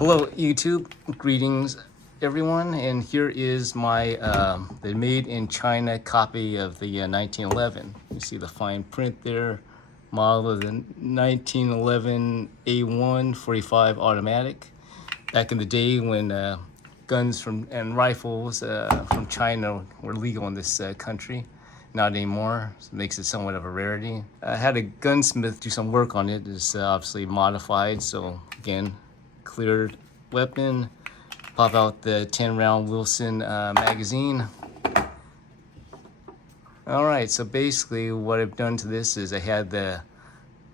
Hello YouTube, greetings everyone, and here is my the made in China copy of the 1911. You see the fine print there, model of the 1911 A1 45 automatic. Back in the day when guns and rifles from China were legal in this country. Not anymore, so it makes it somewhat of a rarity. I had a gunsmith do some work on it. It's obviously modified, so again, cleared weapon, pop out the 10-round Wilson magazine. All right, so basically what I've done to this is I had the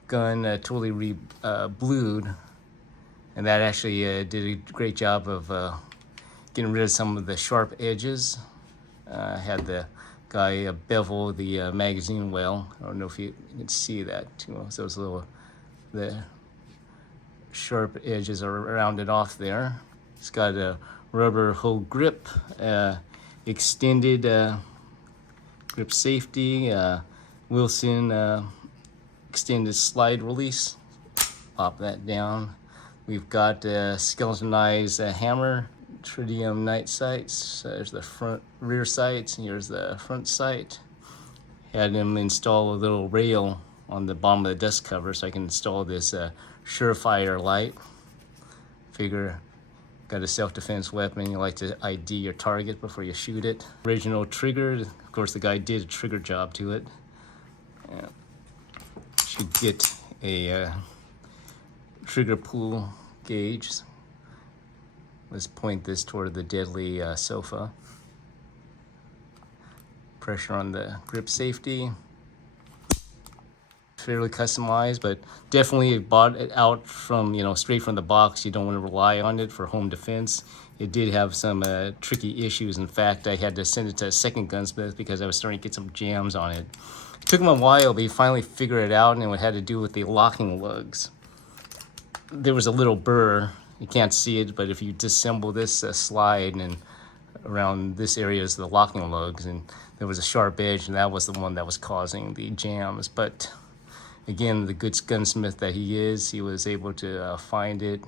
gun totally blued, and that actually did a great job of getting rid of some of the sharp edges. I had the guy bevel the magazine well. I don't know if you can see that too. So those the sharp edges are rounded off there. It's got a rubber hole grip, extended grip safety, Wilson extended slide release. Pop that down. We've got a skeletonized hammer, tritium night sights. There's the rear sights, and here's the front sight. Had him install a little rail on the bottom of the dust cover so I can install this Surefire light. Figure, got a self-defense weapon, you like to ID your target before you shoot it. Original trigger, of course the guy did a trigger job to it. Yeah. Should get a trigger pull gauge. Let's point this toward the deadly sofa. Pressure on the grip safety. Fairly customized, but definitely bought it out from, straight from the box. You don't want to rely on it for home defense. It did have some tricky issues. In fact, I had to send it to a second gunsmith because I was starting to get some jams on it. It took him a while, but he finally figured it out, and it had to do with the locking lugs. There was a little burr. You can't see it, but if you disassemble this slide, and around this area is the locking lugs, and there was a sharp edge, and that was the one that was causing the jams. But again, the good gunsmith that he is, he was able to find it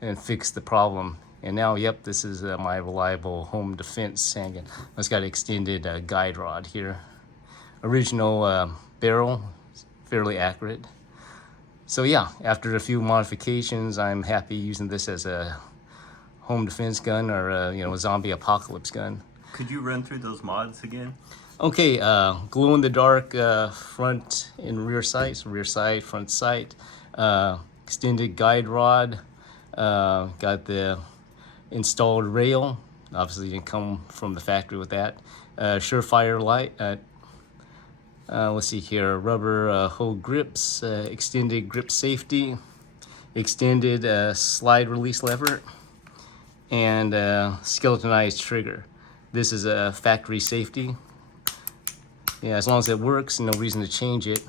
and fix the problem. And now, yep, this is my reliable home defense handgun. It's got an extended guide rod here. Original barrel, fairly accurate. So yeah, after a few modifications, I'm happy using this as a home defense gun, or a zombie apocalypse gun. Could you run through those mods again? Okay, glow in the dark front and rear sights, rear sight, front sight, extended guide rod, got the installed rail. Obviously, you didn't come from the factory with that. Surefire light. Let's see here, rubber hole grips, extended grip safety, extended slide release lever, and skeletonized trigger. This is a factory safety. Yeah, as long as it works, no reason to change it.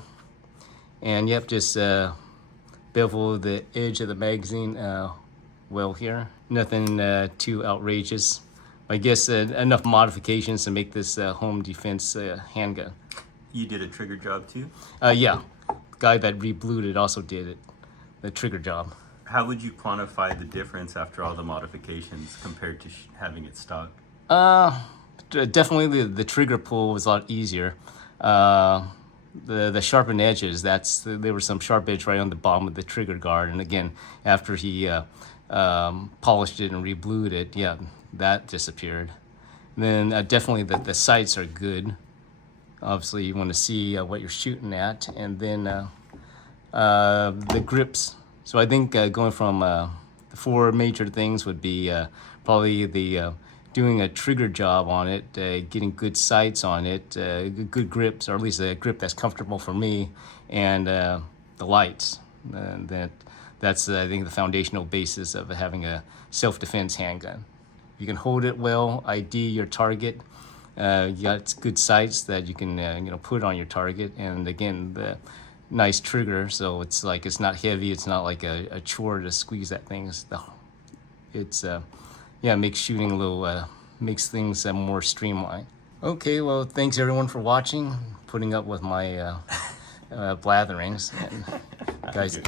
And yep, just bevel the edge of the magazine well here. Nothing too outrageous. I guess enough modifications to make this home defense handgun. You did a trigger job too? Yeah, the guy that reblued it also did it, the trigger job. How would you quantify the difference after all the modifications compared to having it stock? Definitely the trigger pull was a lot easier. The sharpened edges, there was some sharp edge right on the bottom of the trigger guard, and again, after he polished it and reblued it, yeah, that disappeared. And then definitely the sights are good. Obviously, you want to see what you're shooting at, and then the grips. So I think going from the four major things would be probably the doing a trigger job on it, getting good sights on it, good grips, or at least a grip that's comfortable for me, and the lights. That's I think the foundational basis of having a self-defense handgun. You can hold it well, ID your target. You got good sights that you can put on your target, and again, the nice trigger, so it's not heavy. It's not like a chore to squeeze that thing. Makes shooting a little makes things more streamlined. Okay, well, thanks everyone for watching, putting up with my blatherings, and guys.